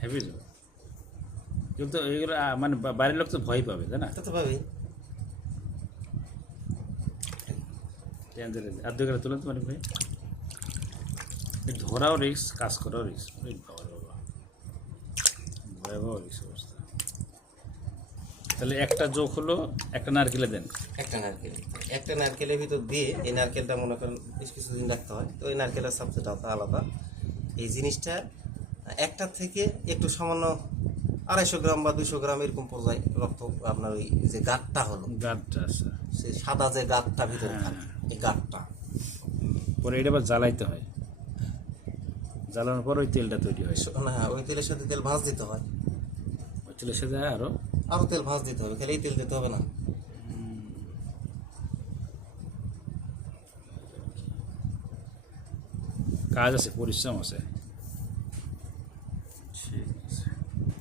Happy তো কিন্তু এইগুলো মানে বাড়ির লোক তো ভয় পাবে তাই না? তা তো ভাবি আর 2 গেলে তুলে তো মানে ভাই ধরাও রিক্স, কাজ করাও রিক্স। বাবা বাবা, ভয়াবহ রিক্স অবস্থা। তাহলে একটা যোগ হলো, একটা নারকেলে দেন। একটা নারকেলের ভিতর দিয়ে এই নারকেলটা মনে করেন বেশ কিছুদিন রাখতে হয়। তো ওই নারকেলের সাবজেক্টটা আলাদা। এই জিনিসটা একটা থেকে একটু সামান্য 250 গ্রাম বা 200 গ্রাম এরকম পর্যায়ে রক্ত আপনার ওই যে গাঁটটা হলো, গাঁটটা আছে সেই সাদা যে গাঁটটা ভিতরে থাকে, এই গাঁটটা পরে এটা আবার জ্বালাইতে হয়, জ্বালানোর পর ওই তেলটা তৈরি হয়। না, ওই তেলের সাথে তেল ভাঁজ দিতে হয়। ওই তেলের সাথে আরো তেল ভাঁজ দিতে হবে, খালি এই তেল দিতে হবে না। কাজ আছে, পরিশ্রম আছে।